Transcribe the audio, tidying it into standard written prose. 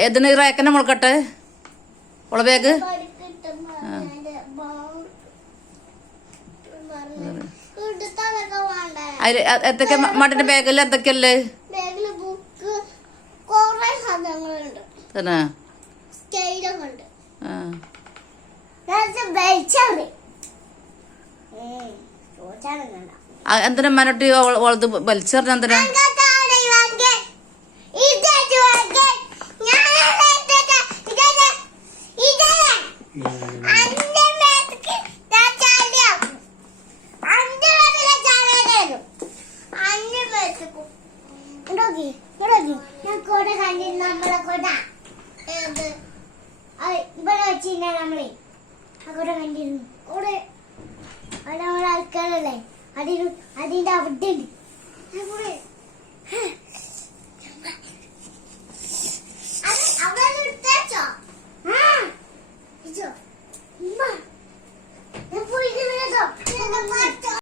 ഏതിന് റേക്കനെ മുളക്കട്ടെ ഉള്ള ബാഗ് എന്തൊക്കെ മടിന്റെ ബാഗിൽ എന്തൊക്കെയല്ലേ തന്നെ എന്തിനാ മനോട്ടി വളർത്ത് വലിച്ചെറിഞ്ഞ എന്തിനാ ഇവിടെ വെച്ചിരുന്ന നമ്മളെ അവിടെ കണ്ടിരുന്നു അവിടെ നമ്മളെ ആൾക്കാരല്ലേ അതിന്റെ അവിടെ